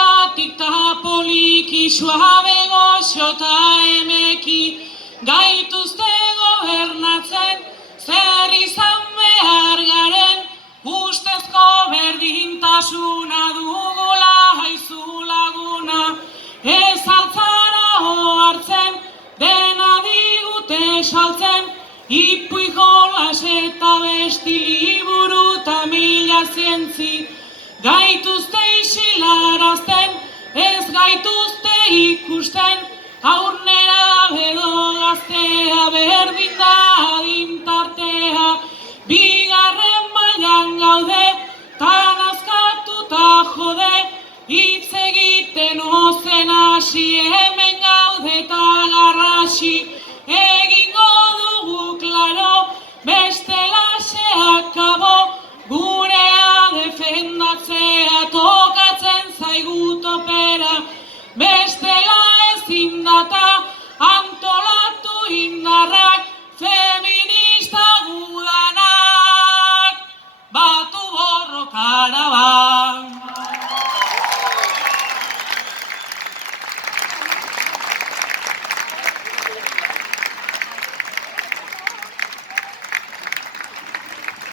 Goietatik ta poliki, suabe goxo ta emeki, gaituzte gobernatzen, zer izan behar garen, ustezko berdintasuna dugula haizu laguna, ez altzara ohartzen, dena digute saltzen, ipuin jolas eta besti liburu ta mila zientzi, gaituzte isilarazten, ez gaituzte ikusten, aurnera bedo gaztea berdin da adintartea, bigarren mailan gaude, tan azkatuta jode, hitz egiten ozen hasi, hemen gaude eta garrasi,